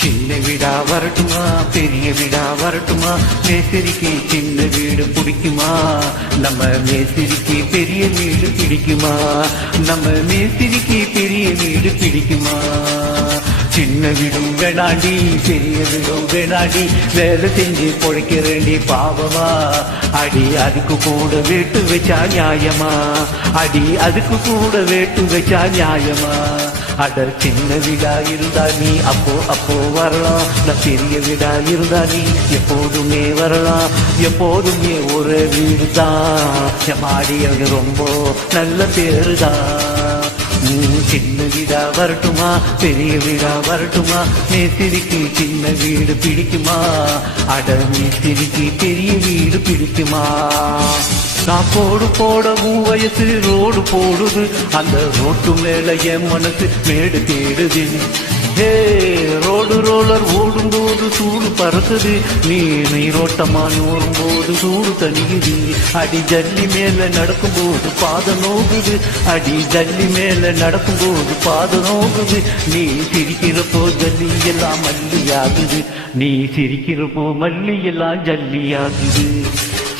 சின்ன வீடா வரட்டுமா பெரிய வீடா வரட்டுமா, மேஸ்திரிக்கு சின்ன வீடு பிடிக்குமா, நம்ம மேஸ்திரிக்கு பெரிய வீடு பிடிக்குமா, நம்ம மேஸ்திரிக்கு பெரிய வீடு பிடிக்குமா. சின்ன வீடும் வேணாண்டி பெரிய வீடும் வேணாண்டி, வேலை செஞ்சு பொழைக்கிறேண்டி பாவமா, அடி அதுக்கு கூட வேட்டு வச்சா நியாயமா, அடி அதுக்கு கூட வேட்டு வச்சா நியாயமா. அட சின்ன வீடா இருந்தா நீ அப்போ அப்போ வரலாம், நான் பெரிய வீடா இருந்தா நீ எப்போதுமே வரலாம், எப்போதுமே ஒரு வீடு தான் மாடி, அது ரொம்ப நல்ல பேரு தான். சின்ன வீடா வரட்டுமா பெரிய வீடா வரட்டுமா, மேஸ்திரிக்கு சின்ன வீடு பிடிக்குமா, அட மேஸ்திரிக்கு பெரிய வீடு பிடிக்குமா. நான் போடு போடவும் வயசு ரோடு போடுது, அந்த ரோட்டு மேல என் மனசு மேடு தேடுது. ஹே ரோடு ரோலர் ஓடும்போது சூடு பறக்குது, நீரோட்டமா ஓடும்போது சூடு தணியுது. அடி ஜல்லி மேல நடக்கும்போது பாத நோகுது, அடி ஜல்லி மேல நடக்கும்போது பாத நோகுது. நீ சிரிக்கிறப்போ ஜல்லி எல்லாம் மல்லியாகுது, நீ சிரிக்கிறப்போ மல்லி எல்லாம் ஜல்லியாகுது.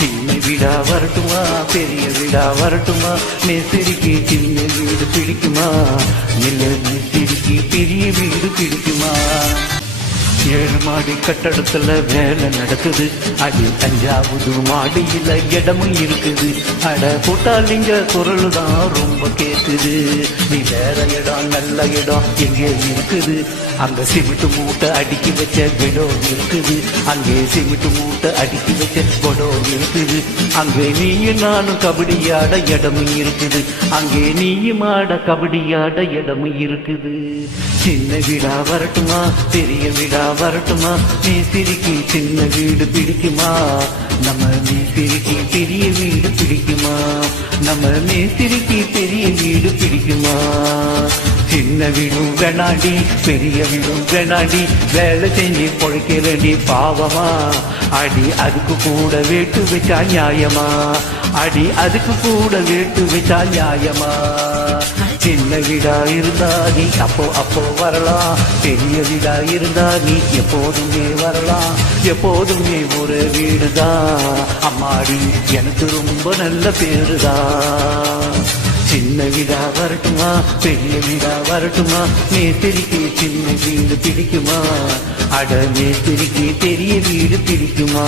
சின்ன வீடா வரட்டுமா பெரிய வீடா வரட்டுமா, மேஸ்திரிக்கு சின்ன வீடு பிடிக்குமா, இல்ல மேஸ்திரிக்கு பெரிய வீடு பிடிக்குமா. 7 மாடி கட்டடத்துல வேலை நடக்குது, அது 5வது மாடியில இடமும் இருக்குது. அட போட்டாலிங்க குரல் தான் ரொம்ப கேக்குது, நீ வேற இடம் நல்ல இடம் எங்க இருக்குது, அங்க சிமெண்ட் மூட்டை அடுக்கி வச்ச விடம் இருக்குது, அங்கே சிமெண்ட் மூட்டை அடுக்கி வச்ச விடம் இருக்குது. அங்கே நீயும் நானும் கபடியாட இடமும் இருக்குது, அங்கே நீயும் ஆட கபடியாட இடமும் இருக்குது. சின்ன வீடா வரட்டுமா பெரிய வீடா வரட்டுமா, மேஸ்திரிக்கு சின்ன வீடு பிடிக்குமா, நம்ம மேஸ்திரிக்கு பெரிய வீடு பிடிக்குமா, நம்ம மேஸ்திரிக்கு பெரிய வீடு பிடிக்குமா. சின்ன வீடும் வேணாண்டி பெரிய வீடும் வேணாண்டி, வேலை செஞ்சு பொழைக்கிறேண்டி பாவமா, அடி அதுக்கு கூட வேட்டு வச்சா நியாயமா, அடி அதுக்கு கூட வேட்டு வச்சா நியாயமா. சின்ன வீடா இருந்தா நீ அப்போ அப்போ வரலாம், பெரிய வீடா இருந்தா நீ எப்போதுமே வரலாம், எப்போதுமே ஒரு வீடுதான் அம்மாடி எனக்கு ரொம்ப நல்ல பேருதான். சின்ன வீடா வரட்டுமா பெரிய வீடா வரட்டுமா, மேஸ்திரிக்கு சின்ன வீடு பிடிக்குமா, அட மேஸ்திரிக்கு பெரிய வீடு பிடிக்குமா.